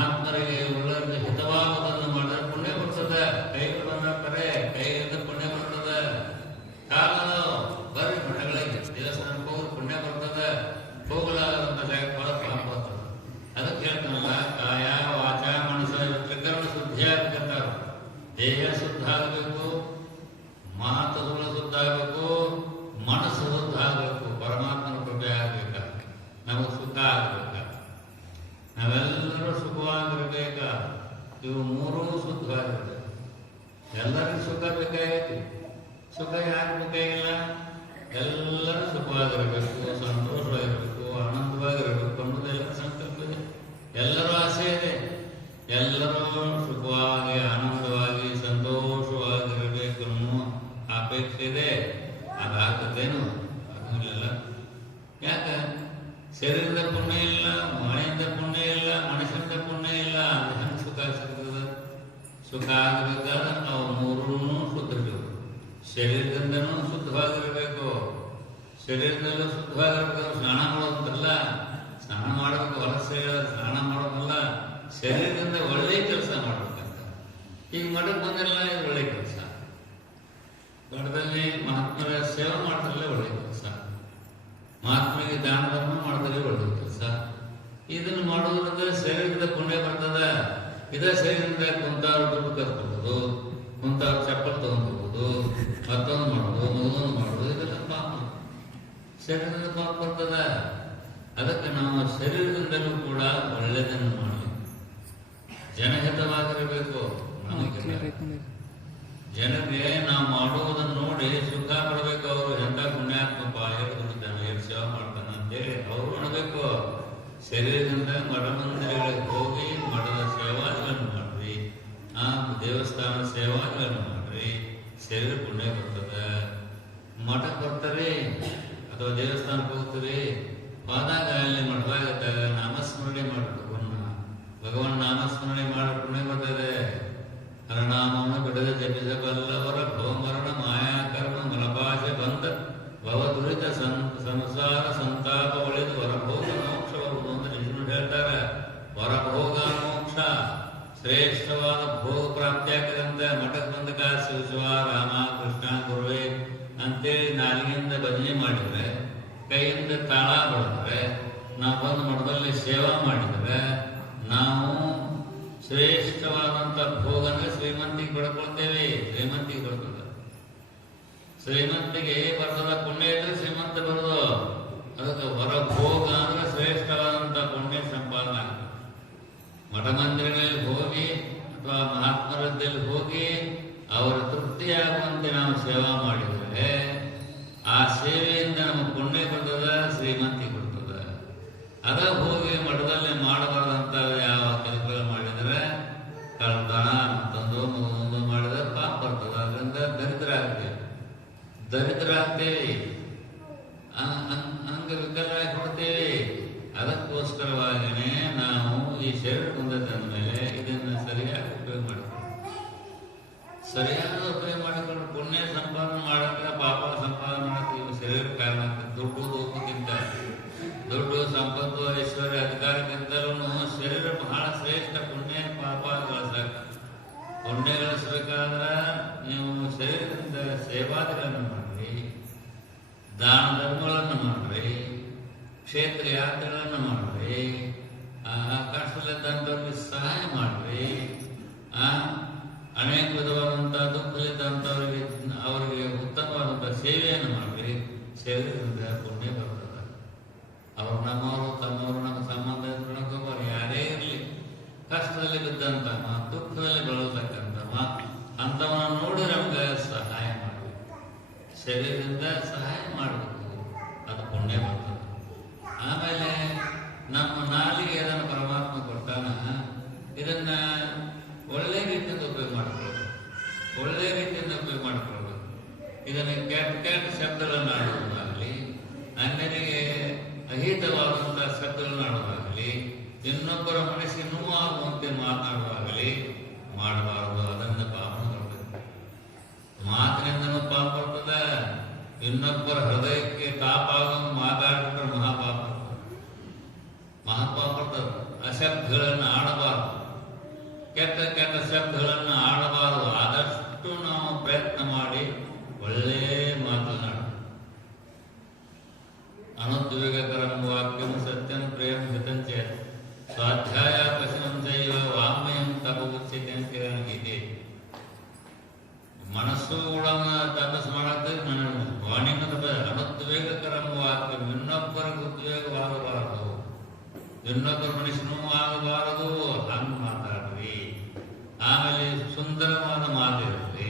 മഹാന്തറിലെയും ಸುಖ ಯಾರು ಇಲ್ಲ ಎಲ್ಲರೂ ಸುಖವಾಗಿರಬೇಕು. ಶರೀರದಿಂದನೂ ಶುದ್ಧವಾಗಿರಬೇಕು. ಶರೀರದಲ್ಲೂ ಶುದ್ಧವಾಗಿರ್ಬೇಕು. ಸ್ನಾನ ಮಾಡೋದಂತಲ್ಲ ಸ್ನಾನ ಮಾಡೋದಕ್ಕೆ ಹೊಲಸೆ ಸ್ನಾನ ಮಾಡೋದಲ್ಲ ಶರೀರದಿಂದ ಒಳ್ಳೆ ಕೆಲಸ ಮಾಡ್ಬೇಕಂತ. ಈಗ ಮಠಕ್ಕೆ ಬಂದಿಲ್ಲ ಇದು ಒಳ್ಳೆ ಕೆಲಸ. ಮಠದಲ್ಲಿ ಮಹಾತ್ಮರ ಸೇವೆ ಮಾಡ್ತಾರಲ್ಲ, ಒಳ್ಳೆ ಕೆಲಸ. ಮಹಾತ್ಮರಿಗೆ ದಾನ ಧರ್ಮ ಮಾಡಿದ್ರೆ ಒಳ್ಳೆ ಕೆಲಸ. ಇದನ್ನು ಮಾಡೋದ್ರಿಂದ ಶರೀರದ ಪುಣ್ಯ ಬರ್ತದ. ಇದೇ ಶರೀರದಿಂದ ಕುಂತಾರು ದುಡ್ಡು ಕರ್ಕೋಬಹುದು ಕುಂತಾರು ಚಪ್ಪಲ್ ತಗೊಂಡ್ಬೋದು ಮತ್ತೊಂದು ಮಾಡೋದು ಮೊದಲೊಂದು ಮಾಡೋದು ಇದೆಲ್ಲ ಪಾಪ. ಶರೀರದ ಪಾಪ ಬರ್ತದ? ಅದಕ್ಕೆ ನಾವು ಶರೀರದಿಂದಲೂ ಕೂಡ ಒಳ್ಳೆಯದನ್ನು ಮಾಡಿ ಜನಹಿತವಾಗಿರಬೇಕು. ಜನರಿಗೆ ನಾವು ಮಾಡುವುದನ್ನು ನೋಡಿ ಸುಖ ಪಡಬೇಕು ಅವರು. ಎಂತ ಪುಣ್ಯಾತ್ಮಪ್ಪ ಹೇಳ್ಕೊಂಡಿದ್ದಾನೆ ಎಷ್ಟು ಸೇವೆ ಮಾಡ್ತಾನೆ ಅಂತೇಳಿ ಅವರು ಮಾಡಬೇಕು ಶರೀರದಿಂದ ಮಠ ಹೋಗಿ ಮಠದ ಸೇವಾದಿಗಳನ್ನು ಮಾಡ್ರಿ. ಆ ದೇವಸ್ಥಾನ ಸೇವಾದಿಗಳನ್ನು ಶರೀರ ಪುಣ್ಯ ಬರ್ತದೆ. ಮಠಕ್ಕೆ ಬರ್ತಾರೆ ಅಥವಾ ದೇವಸ್ಥಾನಕ್ಕೆ ಹೋಗ್ತಾರೆ. ಹೋದಾಗ ಅಲ್ಲಿ ಮಠವಾಗಿದ್ದಾಗ ನಾಮಸ್ಮರಣೆ ಮಾಡಬೇಕು ಭಗವಾನ್ ನಾಮಸ್ಮರಣೆ ಮಾಡಿ ಪುಣ್ಯ ಬರ್ತಾರೆ ಹರನಾಮವನ್ನು ಬಿಡದೆ ಜಪಿಸಬಲ್ಲವರ ಭೋಮರಣ ಮಾಯಾಕರ್ಮ ಮಲಪಾಶ ಬಂದ ಭವದುರಿತ ಸಂಸಾರ ಸಂತಾಪ ಶ್ರೇಷ್ಠವಾದ ಭೋಗ ಪ್ರಾಪ್ತಿಯಾಗದಂತೆ ಮಠಕ್ಕೆ ಬಂದ ಕಾಲ ಶಿವ ರಾಮ ಕೃಷ್ಣ ಗುರುವೆ ಅಂತೇಳಿ ನಾಲಿಗೆಯಿಂದ ಭಜನೆ ಮಾಡಿದ್ರೆ, ಕೈಯಿಂದ ತಾಳ ಬಡಿದ್ರೆ ನಾವು ಬಂದು ಮಠದಲ್ಲಿ ಸೇವಾ ಮಾಡಿದ್ರೆ, ನಾವು ಶ್ರೇಷ್ಠವಾದಂತ ಭೋಗನ ಶ್ರೀಮಂತಿಗೆ ಪಡ್ಕೊಳ್ತೇವೆ. ಶ್ರೀಮಂತಿಗೆ ಬರ್ತದ ಶ್ರೀಮಂತಿಗೆ ಬರ್ತದ ಪುಣ್ಯ ಇದ್ರೆ ಶ್ರೀಮಂತ ಬರೋದು. ಅದಕ್ಕೆ ಹೊರ ಭೋಗ ಅಂದ್ರೆ ಶ್ರೇಷ್ಠವಾದಂತ ಪುಣ್ಯ ಸಂಪಾದನೆ. ಮಠ ಮಂದಿರಗಳಲ್ಲಿ ದರಿದ್ರ ಅಂತೇಳಿ ಅಂಗವಿಕಲರಾಗಿ ಕೊಡ್ತೇವೆ. ಅದಕ್ಕೋಸ್ಕರವಾಗಿನೇ ನಾವು ಈ ಶರೀರ ಬಂದದ ಮೇಲೆ ಇದನ್ನು ಸರಿಯಾಗಿ ಉಪಯೋಗ ಮಾಡಿಕೊಂಡು ಸರಿಯಾದ ಉಪಯೋಗ ಮಾಡಿಕೊಂಡು ಪುಣ್ಯ ಸಂಪಾದನೆ ಮಾಡಕ್ಕೆ ಪಾಪ ಸಂಪಾದನೆ ಮಾಡಕ್ಕೆ ಇವು ಶರೀರ ಕಾರಣ. ದುಡ್ಡು ರೂಪಕ್ಕಿಂತ ದುಡ್ಡು ಸಂಪತ್ತು ಐಶ್ವರ್ಯ ಅಧಿಕಾರಕ್ಕಿಂತಲೂ ಶರೀರ ಬಹಳ ಶ್ರೇಷ್ಠ ಪುಣ್ಯ ಪಾಪ ಗಳಿಸಕ್ಕೆ ಪುಣ್ಯ ಗಳಿಸ್ಬೇಕಾದ್ರೆ ನೀವು ಶರೀರದಿಂದ ಸೇವಾದಿಗಳನ್ನು ದಾನ ಧರ್ಮಗಳನ್ನು ಮಾಡ್ರಿ ಕ್ಷೇತ್ರ ಯಾತ್ರೆಗಳನ್ನು ಮಾಡ್ರಿ ಆ ಕಷ್ಟದಲ್ಲಿದ್ದಂಥವ್ರಿಗೆ ಸಹಾಯ ಮಾಡ್ರಿ ಆ ಅನೇಕ ವಿಧವಾದಂಥ ದುಃಖದಲ್ಲಿದ್ದಂಥವರಿಗೆ ಅವರಿಗೆ ಉತ್ತಮವಾದಂಥ ಸೇವೆಯನ್ನು ಮಾಡ್ರಿ ಸೇವೆಯಿಂದ ಪುಣ್ಯ ಬರ್ತದೆ. ಅವರು ನಮ್ಮವರು, ತಮ್ಮವರು ನಮ್ಮ ಸಂಬಂಧ ಇಟ್ಕೊಳ್ಳೋಕೆ ಯಾರೇ ಇರಲಿ ಕಷ್ಟದಲ್ಲಿ ಬಿದ್ದಂತಹ ದುಃಖದಲ್ಲಿ ಬಳಸತಕ್ಕಂತಹ ಅಂಥವನ್ನ ನೋಡಿ ನಮ್ಗೆ ಸಹಾಯ ಮಾಡಬೇಕು ಶರೀರದಿಂದ ಸಹಾಯ ಮಾಡಬೇಕು ಅದು ಪುಣ್ಯ ಬರ್ತದೆ ಆಮೇಲೆ ನಮ್ಮ ನಾಲಿಗೆ ಅದನ್ನು ಪರಮಾತ್ಮ ಕೊಡ್ತಾನ ಇದನ್ನ ಒಳ್ಳೆ ರೀತಿಯಿಂದ ಉಪಯೋಗ ಮಾಡ್ಕೊಳ್ಬೇಕು ಒಳ್ಳೆ ರೀತಿಯಿಂದ ಉಪಯೋಗ ಮಾಡ್ಕೊಳ್ಬೇಕು ಇದನ್ನು ಕೆಟ್ಟ ಕೆಟ್ಟ ಶಬ್ದಗಳನ್ನು ಆಡುವುದಾಗಲಿ ಅನ್ಯರಿಗೆ ಅಹಿತವಾದಂತಹ ಶಬ್ದಗಳನ್ನು ಆಡುವುದಾಗಲಿ ಇನ್ನೊಬ್ಬರ ಮನಸ್ಸಿಗೆ ನೋವಾಗುವಂತೆ ಮಾತನಾಡುವಾಗಲಿ ಮಾಡಬಾರದು ಅದರಿಂದ ಪಾಪ ಬರ್ತದೆ ಮಾತಿನಿಂದನೂ ಪಾಪ ಬರ್ತದೆ ಇನ್ನೊಬ್ಬರ ಹೃದಯಕ್ಕೆ ತಾಪಾಗ ಮಾತಾಡಿಬಿಟ್ರೆ ಮಹಾಪಾಪ ಬರ್ತದೆ. ಮಹಾಪಾಪ ಬರ್ತದೆ ಆ ಶಬ್ದಗಳನ್ನು ಆಡಬಾರದು ಕೆಟ್ಟ ಕೆಟ್ಟ ಶಬ್ದಗಳನ್ನು ಆಡಬಾರದು ಆದಷ್ಟು ನಾವು ಪ್ರಯತ್ನ ಮಾಡಿ ಒಳ್ಳೆ ಮಾತನಾಡ ಅನುದ್ವೇಗಕರಂ ವಾಕ್ಯಂ ಸತ್ಯಂ ಪ್ರೇಮ ಹಿತಂಚ ಸ್ವಾಧ್ಯಾಯ ಪಶುನಂ ಚೈವ ವಾಮ್ಯಂ ತಪಗುಚ್ಯತೆ ಅಂತ ಹೇಳಿ ಗೀತೆ ಮನಸ್ಸು ಕೂಡ ತಪಸ್ ಮಾಡಕ್ಕೆ ನನ್ನ ವಾಣಿನ ತಪ ಅನುದ್ವೇಗಕರಂ ವಾಕ್ಯ ಇನ್ನೊಬ್ಬರಿಗೆ ಉದ್ವೇಗವಾಗಬಾರದು ಇನ್ನೊಬ್ಬರ ಮನುಷ್ಯನೂ ಆಗಬಾರದು ಹಂಗೆ ಮಾತಾಡ್ರಿ ಆಮೇಲೆ ಸುಂದರವಾದ ಮಾತಿರಲಿ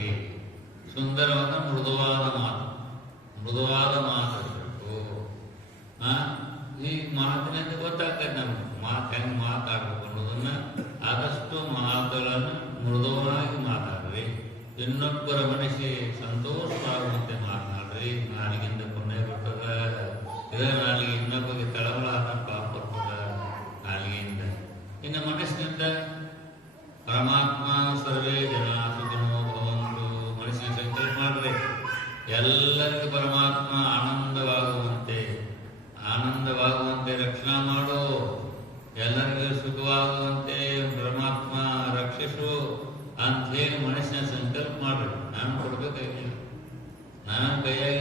ಸುಂದರವಾದ, ಮೃದುವಾದ ಮಾತು. ಮೃದುವಾದ ಮಾತು ಇರಬೇಕು ಈ ಮಾತಿನಿಂದ ಗೊತ್ತಾಗ್ತದೆ ನಮ್ಗೆ. ಮಾತು ಹೆಂಗೆ ಮಾತಾಡ್ಬೇಕು ಅನ್ನೋದನ್ನ ಆದಷ್ಟು ಮಾತುಗಳನ್ನು ಮೃದುವಾಗಿ ಮಾತಾಡ್ರಿ ಇನ್ನೊಬ್ಬರ ಮನಸ್ಸಿಗೆ ಸಂತೋಷವಾಗುವಂತೆ ಮಾತನಾಡ್ರಿ ನಾಲಿಗಿಂದ ಪುಣ್ಯ ನಾನು ಕೈಯಾಗಿ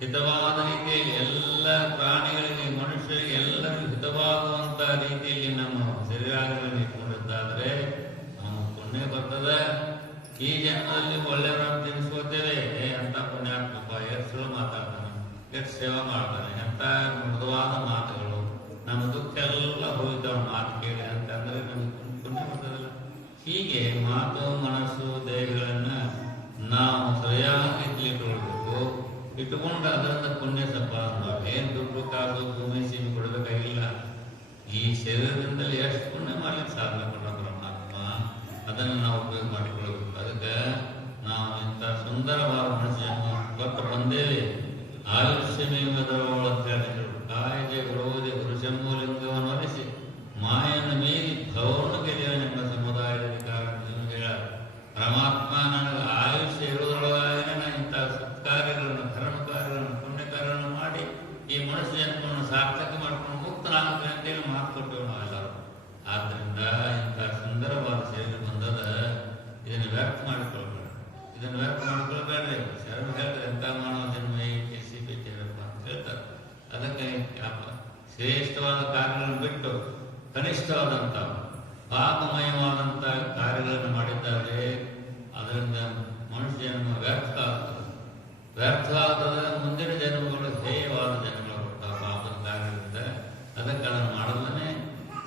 ಹಿತವಾದ ರೀತಿಯಲ್ಲಿ ಎಲ್ಲ ಪ್ರಾಣಿಗಳಿಗೆ, ಮನುಷ್ಯರಿಗೆ ಎಲ್ಲರಿಗೂ ಹಿತವಾಗುವಂತ ರೀತಿಯಲ್ಲಿ ನಮ್ಮ ಶರೀರಗಳನ್ನು ಇಟ್ಕೊಂಡಿದ್ದಾದ್ರೆ ನಾವು ಪುಣ್ಯ ಬರ್ತದೆ. ಈ ಜನ್ಮದಲ್ಲಿ ಒಳ್ಳೆಯವರನ್ನು ತಿನ್ನಿಸ್ಕೋತೇವೆ. ಅಂತ ಪುಣ್ಯಾತ್ಮಕ ಎಷ್ಟು ಮಾತಾಡ್ತಾನೆ. ಎಷ್ಟು ಸೇವೆ ಮಾಡ್ತಾನೆ. ಎಂತ ಮೃದುವಾದ ಮಾತುಗಳು. ನಮ್ಮ ದುಃಖ ಎಲ್ಲ ಹೋಗಿದ್ದವ ಮಾತು ಕೇಳಿ ಅಂತಂದ್ರೆ ನಮಗೆ ಪುಣ್ಯ ಬರ್ತದಲ್ಲ. ಹೀಗೆ ಮಾತು, ಮನಸ್ಸು, ದೇಹಗಳನ್ನ ನಾವು ಸರಿಯಾಗಿ ಇಟ್ಲಿಟ್ಕೊಳ್ಬೇಕು ಇಟ್ಟುಕೊಂಡು ಅದರಿಂದ ಪುಣ್ಯ ಸಂಪಾದನೆ ಏನ್ ದುಡ್ಡು ಕಾದು ಭೂಮಿ ಸೀಮೆ ಕೊಡಬೇಕಾಗಿಲ್ಲ. ಈ ಶರೀರದಿಂದಲೇ ಎಷ್ಟು ಪುಣ್ಯ ಮಾಡ್ಲಿಕ್ಕೆ ಸಾಧನೆ ಕೊಡ ಪರಮಾತ್ಮ? ಅದನ್ನು ನಾವು ಉಪಯೋಗ ಮಾಡಿಕೊಳ್ಳಬೇಕು. ಅದಕ್ಕೆ ನಾವು ಇಂಥ ಸುಂದರವಾದ ಮನಸ್ಸನ್ನು ಕೊಟ್ಟು ಬಂದೇವೆ. ಆಲಸ್ಯ ಅಂತ ಕಾಯಿಗೆ ಬರುವುದೇ ಗುರುಶಂಭುಲಿಂಗವನ್ನು ಒಲಿಸಿ ಮಾಯನ್ನು ಮೀರಿ ಭವವನ್ನು ಗೆಳೆಯನೆಂಬ ಸಮುದಾಯದ ವಿಕಾರ ಹೇಳ ಪರಮಾತ್ಮ ನನಗೆ ಆಯುಷ್ಯ ಇರುವುದರೊಳಗಾಗಿ ನಾನು ಇಂಥ ಸತ್ಕಾರ್ಯಗಳನ್ನು ಧರ್ಮ ಕಾರ್ಯಗಳನ್ನು ಪುಣ್ಯ ಕಾರ್ಯಗಳನ್ನು ಮಾಡಿ ಈ ಮನುಷ್ಯ ಜನ್ಮವನ್ನು ಸಾರ್ಥಕ ಮಾಡ್ಕೊಂಡು ಮುಕ್ತನಾಗ್ತೇನೆ ಅಂತೇಳಿ ಮಾತು ಕೊಟ್ಟೆವು ನಾವೆಲ್ಲರೂ ಆದ್ದರಿಂದ ಇಂಥ ಸುಂದರವಾದ ಶರೀರ ಬಂದದ ಇದನ್ನು ವ್ಯರ್ಥ ಮಾಡಿಕೊಳ್ಬೇಡ ಇದನ್ನು ವ್ಯರ್ಥ ಮಾಡಿಕೊಳ್ಬೇಡ್ರಿ ಶರಣ ಹೇಳ್ತಾರೆ ಎಂತ ಮಾನವ ಜನ್ಮ ಏಕೆ ಸಿಕ್ಕಿದ್ದೀರಪ್ಪ ಅಂತ ಹೇಳ್ತಾರೆ ಅದಕ್ಕೆ ಅಪ್ಪ ಶ್ರೇಷ್ಠವಾದ ಕಾರ್ಯಗಳನ್ನು ಬಿಟ್ಟು ಕನಿಷ್ಠವಾದಂಥ ಪಾಪಮಯವಾದಂಥ ಕಾರ್ಯಗಳನ್ನು ಮಾಡಿದ್ದಾರೆ. ಅದರಿಂದ ಮನುಷ್ಯ ಜನ್ಮ ವ್ಯರ್ಥ ಆಗ್ತದೆ. ವ್ಯರ್ಥ ಆಗ್ತದೆ, ಮುಂದಿನ ಜನ್ಮಗಳು ಧ್ಯೇಯವಾದ ಜನ್ಮಗಳು ಬರ್ತಾವೆ ಪಾಪದ ಕಾರ್ಯದಿಂದ ಅದಕ್ಕೆ ಅದನ್ನು ಮಾಡಲೇ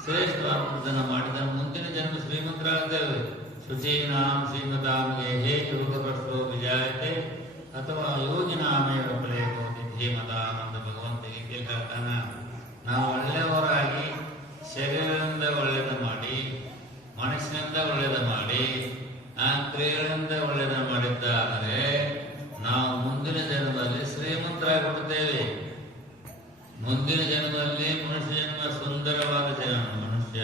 ಶ್ರೇಷ್ಠವಾದದನ್ನು ಮಾಡಿದ ಮುಂದಿನ ಜನ್ಮ ಶ್ರೀಮಂತರಾಗ್ತೇವೆ. ಶುಚೀನಾಂ ಶ್ರೀಮತಾಂ ಹೇ ಯೋಗಭ್ರಷ್ಟೋ ವಿಜಯತೆ ಅಥವಾ ಯೋಗಿನಾಮೇವ ಪ್ರಯೋಗೋತಿ ಧೀಮತಾನಂದ ಭಗವಂತ ಗೀತೆ ಹೇಳ್ತಾನ ನಾವು ಒಳ್ಳೆಯವರಾಗಿ ಶರೀರದಿಂದ ಒಳ್ಳೆಯದು ಮಾಡಿ ಮನಸ್ಸಿನಿಂದ ಒಳ್ಳೆಯದು ಮಾಡಿ ಆ ಕ್ರಿಯೆಗಳಿಂದ ಒಳ್ಳೆಯದ ಮಾಡಿದ್ದಾದರೆ ನಾವು ಮುಂದಿನ ಜನ್ಮದಲ್ಲಿ ಶ್ರೀಮಂತರಾಗಿಬಿಡುತ್ತೇವೆ ಮುಂದಿನ ಜನ್ಮದಲ್ಲಿ ಮನುಷ್ಯ ಜನ್ಮ ಸುಂದರವಾದ ಜನ್ಮ ಮನುಷ್ಯ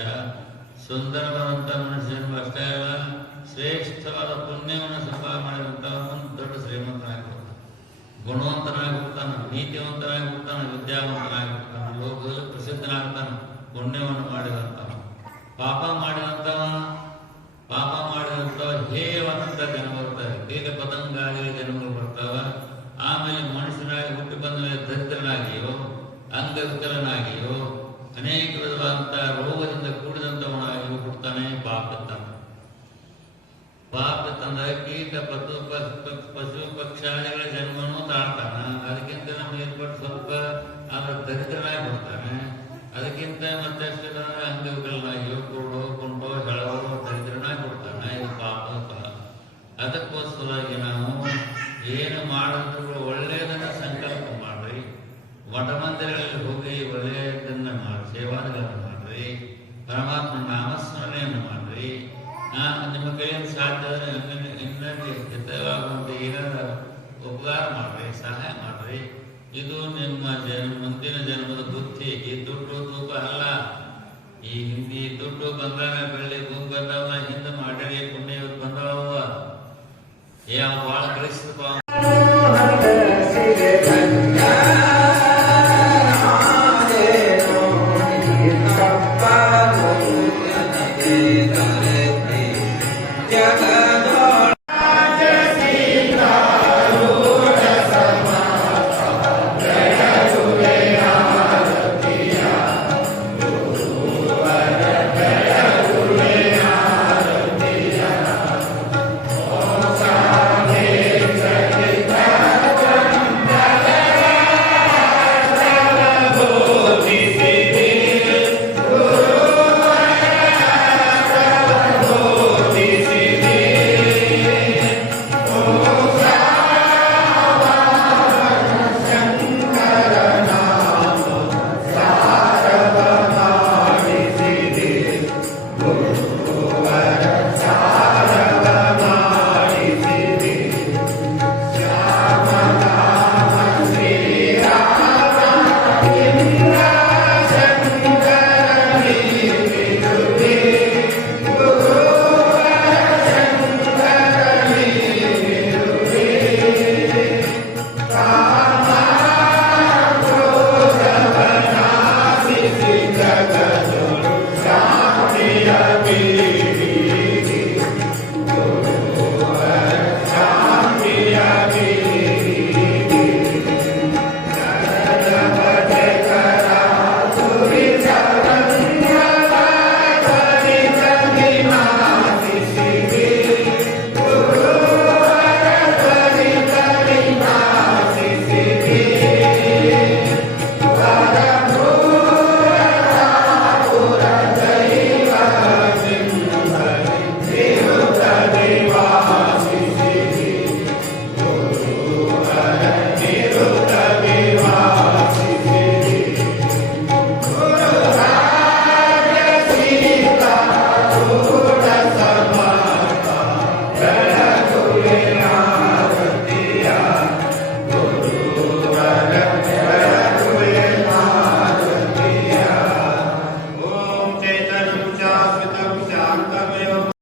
ಸುಂದರವಾದಂಥ ಮನುಷ್ಯ ಜನ್ಮ ಅಷ್ಟೇ ಅಲ್ಲ, ಶ್ರೇಷ್ಠವಾದ ಪುಣ್ಯವನ್ನು ಸಂಪಾದನೆ ಮಾಡಿದಂತ ಒಂದು ದೊಡ್ಡ ಶ್ರೀಮಂತನಾಗಿರ್ತಾನೆ ಗುಣವಂತನಾಗಿರ್ತಾನೆ ನೀತಿವಂತನಾಗಿರ್ತಾನೆ ವಿದ್ಯಾವಂತನಾಗಿರ್ತಾನೆ ಲೋಕದಲ್ಲಿ ಪ್ರಸಿದ್ಧನಾಗ್ತಾನೆ, ಪುಣ್ಯವನ್ನು ಮಾಡಿದಂಥವ ಪಾಪ ಮಾಡಿದಂಥವ ಪಾಪ ದಾರಿದ್ರ್ಯಕರನಾಗಿಯೋ ಅನೇಕ ವಿಧವಾದಂತಹ ರೋಗದಿಂದ ಕೂಡಿದಂಥವನಾಗಿಯೂ ಕೊಡ್ತಾನೆ ಪಾಪತನ ತಂದ ಪಾಪ ತಂದ ಕೀಟ ಪಶು ಪಶು ಪಕ್ಷಾದಿಗಳ ಜನ್ಮನೂ ತಾಳ್ತಾನ. ಅದಕ್ಕಿಂತ ನಮ್ಗೆ ಏರ್ಪಟ್ಟು ಸ್ವಲ್ಪ ಆದ್ರೆ ದರಿದ್ರನಾಗಿ ಕೊಡ್ತಾನೆ ಅದಕ್ಕಿಂತ ಮತ್ತಷ್ಟು ಜನ ಅಂಗವಿಕಲನಾಗಿಯೋ, ಕೂಡೋ, ಕೊಂಡೋ ಹೇಳೋ ದರಿದ್ರನಾಗಿ ಬಿಡ್ತಾನೆ ಇದು ಪಾಪ ಅದಕ್ಕೋಸ್ಕರವಾಗಿ ನಾವು ಏನು ಮಾಡಿದ್ರು ಒಳ್ಳೆಯದನ್ನು ಮಠ ಮಂದಿರಗಳಲ್ಲಿ ಹೋಗಿ ಒಳ್ಳೆಯದನ್ನ ಮಾಡಿ ಸೇವಾದಿಗಳನ್ನು ಮಾಡ್ರಿ ಪರಮಾತ್ಮ ನಾಮಸ್ಮರಣೆಯನ್ನು ಮಾಡ್ರಿ ಆ, ನಿಮ್ಮ ಕೈಯಿಂದ ಸಾಧ್ಯ ಇನ್ನೊಂದು ಹಿತವಾಗುವಂತ ಏನಾರ ಉಪಕಾರ ಮಾಡ್ರಿ ಸಹಾಯ ಮಾಡ್ರಿ ಇದು ನಿಮ್ಮ ಜನ್ಮ ಮುಂದಿನ ಜನ್ಮದ ಬುದ್ಧಿ ಈ ದುಡ್ಡು ತೂಕ ಅಲ್ಲ ಈ ಹಿಂದಿ ದುಡ್ಡು ಬಂಗಾರ ಬೆಳ್ಳಿ ಭೂಮಿ ಬಂದವ